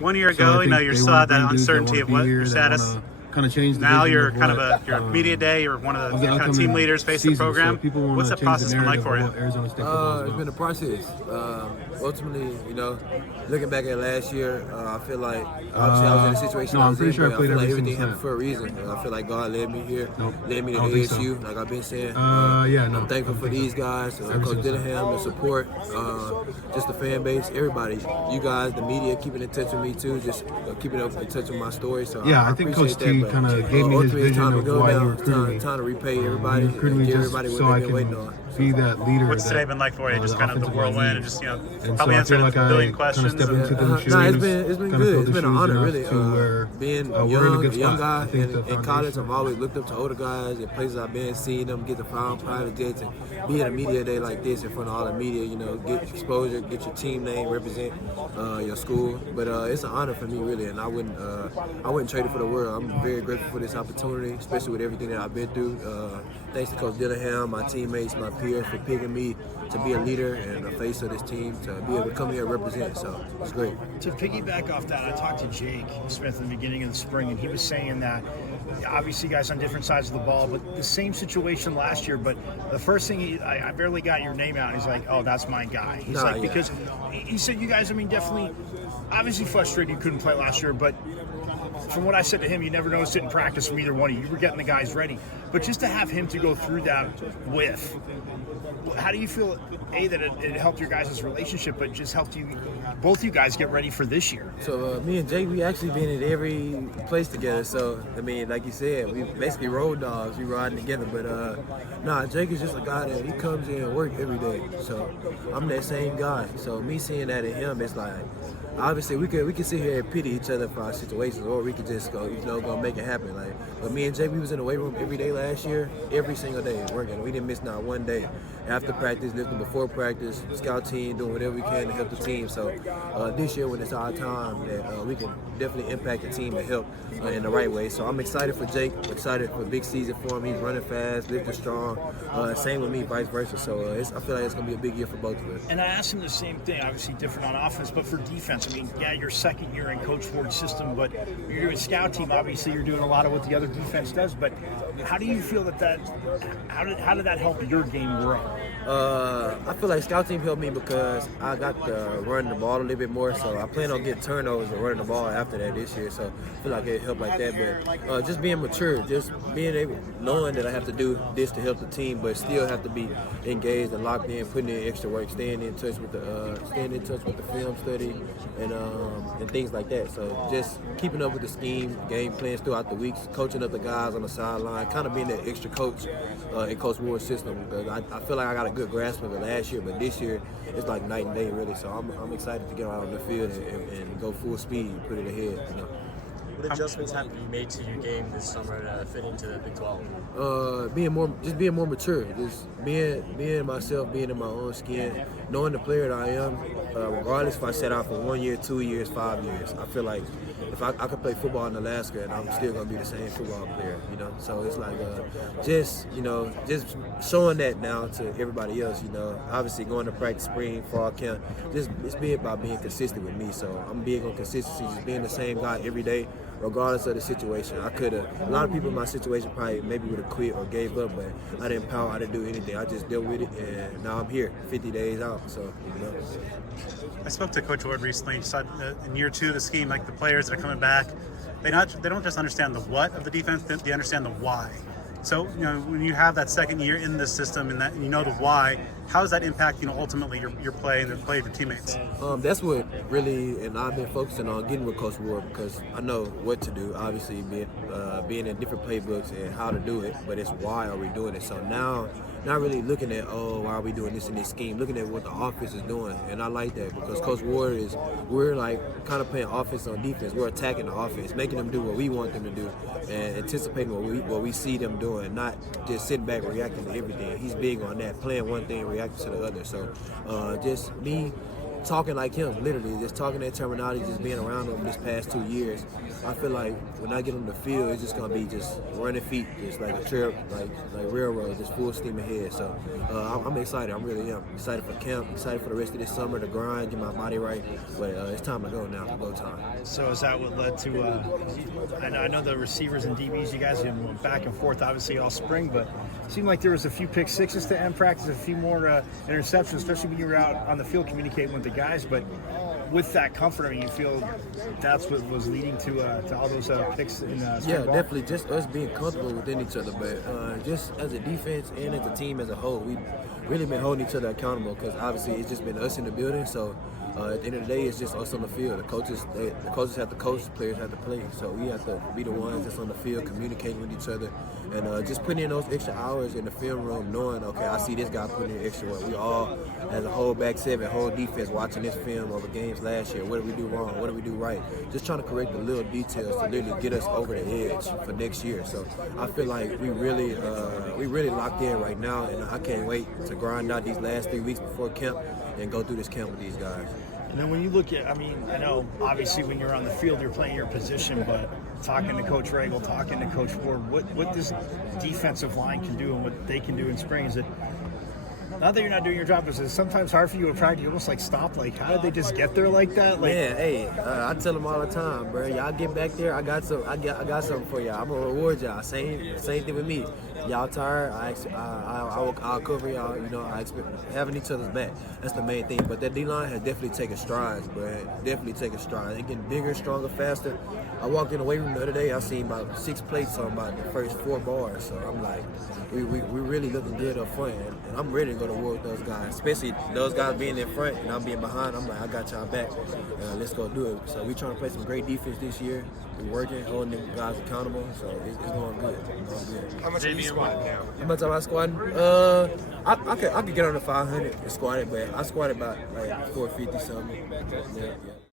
1 year ago, you still had that uncertainty of what your status. Kind of change. Now you're kind of you're media day. You're one of the kind of team leaders facing the program. So what's that process been like for you? It's been a process. Ultimately, looking back at last year, I feel like obviously I was in a situation. No, I'm pretty sure I played everything happened for a reason. I feel like God led me here, led me to ASU, like I've been saying. I'm thankful for these guys, Coach Dillingham, the support, just the fan base, everybody. You guys, the media, keeping in touch with me too, just keeping up in touch with my story. So I think Coach T kind of gave me his vision of why you recruited me. Time to repay everybody, and give everybody what they've been waiting on. Be that leader. What's today been like for you? Just kind of the whirlwind and just probably answering a billion questions. It's been good. It's been an honor, really. Being a young guy in college, I've always looked up to older guys in places I've been, seeing them get the private jets, and be at a media day like this in front of all the media. Get exposure, get your team name, represent your school. But it's an honor for me, really, and I wouldn't trade it for the world. I'm very grateful for this opportunity, especially with everything that I've been through. Thanks to Coach Dillingham, my teammates, my peers for picking me to be a leader and a face of this team, to be able to come here and represent. So it's great. To piggyback off that, I talked to Jake Smith in the beginning of the spring, and he was saying that obviously guys on different sides of the ball, but the same situation last year. But the first thing I barely got your name out. He's like, "Oh, that's my guy." He's because he said you guys, definitely, obviously frustrated you couldn't play last year, but from what I said to him, you never noticed it in practice from either one of you. You were getting the guys ready. But just to have him to go through that with, how do you feel, A, that it helped your guys' relationship, but just helped both you guys get ready for this year? So me and Jake, we actually been in every place together. So, like you said, we basically road dogs. We riding together. But, Jake is just a guy that he comes in and work every day. So I'm that same guy. So me seeing that in him, it's like, obviously we could sit here and pity each other for our situations, or we could just go make it happen. But me and Jake, we was in the weight room every day last year, every single day working. We didn't miss not one day. After practice, lifting before practice, scout team, doing whatever we can to help the team. So this year, when it's our time, that we can definitely impact the team and help in the right way. So I'm excited for Jake. Excited for a big season for him. He's running fast, lifting strong. Same with me, vice versa. So I feel like it's going to be a big year for both of us. And I asked him the same thing, obviously different on offense, but for defense. Your second year in Coach Ford's system, but you're doing scout team. Obviously, you're doing a lot of what the other defense does. But how do you feel how did that help your game grow? I feel like scout team helped me because I got to run the ball a little bit more. So I plan on getting turnovers and running the ball after that this year. So I feel like it helped like that. But just being mature, just being able, knowing that I have to do this to help the team, but still have to be engaged and locked in, putting in extra work, staying in touch with the film study and things like that. So just keeping up with the scheme, game plans throughout the weeks, coaching up the guys on the sideline, kind of being that extra coach in Coach Ward's system. Because I feel like I got a good grasp of it last year, but this year it's like night and day really. So I'm excited to get out on the field and go full speed, put it ahead. What adjustments have you made to your game this summer to fit into the Big 12? Being more mature, just being myself, being in my own skin, knowing the player that I am, regardless if I set out for 1 year, 2 years, 5 years. I feel like if I could play football in Alaska and I'm still gonna be the same football player, So it's like just showing that now to everybody else, Obviously going to practice, spring, fall camp, it's big about being consistent with me. So I'm big on consistency, just being the same guy every day, regardless of the situation. A lot of people in my situation probably maybe would have quit or gave up, but I didn't pout, I didn't do anything. I just dealt with it, and now I'm here, 50 days out. So, I spoke to Coach Ward recently. He said in year 2 of the scheme, like the players that are coming back, they don't just understand the what of the defense, they understand the why. So, when you have that second year in this system and that the why, how does that impact, ultimately your play and the play of your teammates? That's what really, and I've been focusing on getting with Coach Ward because I know what to do. Obviously, being in different playbooks and how to do it, but it's why are we doing it? So now, not really looking at why are we doing this in this scheme, looking at what the offense is doing, and I like that because Coach Ward we're like kind of playing offense on defense. We're attacking the offense, making them do what we want them to do, and anticipating what we see them doing, not just sitting back reacting to everything. He's big on that, playing one thing, reacting to the other. So just me talking like him, literally, just talking that terminology, just being around him this past 2 years, I feel like when I get on the field, it's just gonna be just running feet, just like a trail, like railroad, just full steam ahead. So I'm excited. I really am excited for camp, excited for the rest of this summer to grind, get my body right. But it's time to go now. Go time. So is that what led to? I know the receivers and DBs, you guys went back and forth, obviously all spring, but it seemed like there was a few pick sixes to end practice, a few more interceptions, especially when you were out on the field communicating with the guys. But with that comfort, I mean, you feel that's what was leading to all those picks in yeah, definitely. Just us being comfortable within each other, but just as a defense and as a team as a whole, we really been holding each other accountable because obviously it's just been us in the building. So at the end of the day, it's just us on the field. The coaches have to coach, the players have to play. So we have to be the ones that's on the field, communicating with each other, and just putting in those extra hours in the film room, knowing, okay, I see this guy putting in extra work. We all, as a whole back seven, whole defense, watching this film over games last year. What did we do wrong? What did we do right? Just trying to correct the little details to literally get us over the edge for next year. So I feel like we really locked in right now, and I can't wait to grind out these last 3 weeks before camp and go through this camp with these guys. And then when you look at, I mean, I know obviously when you're on the field, you're playing your position, but talking to Coach Regal, talking to Coach Ward, what this defensive line can do and what they can do in spring is that not that you're not doing your job, it's sometimes hard for you to practice. You almost like stop, like how did they just get there like that? Like, man, hey, I tell them all the time, bro. Y'all get back there. I got something for y'all. I'm gonna reward y'all. Same thing with me. Y'all tired? I'll cover y'all. You know, I expect having each other's back. That's the main thing. But that D line has definitely taken strides, bro. Definitely taken strides. They getting bigger, stronger, faster. I walked in the weight room the other day. I seen about 6 plates on about the first 4 bars. So I'm like, we really looking good up front, and I'm ready to go to war with those guys. Especially those guys being in front and I'm being behind. I'm like, I got y'all back. Let's go do it. So we trying to play some great defense this year. We're working, holding them guys accountable. So it's going good. It's going good. How much are you squatting now? How much am I squatting? I could get on the 500 and squat it, but I squatted about like 450 something. Yeah.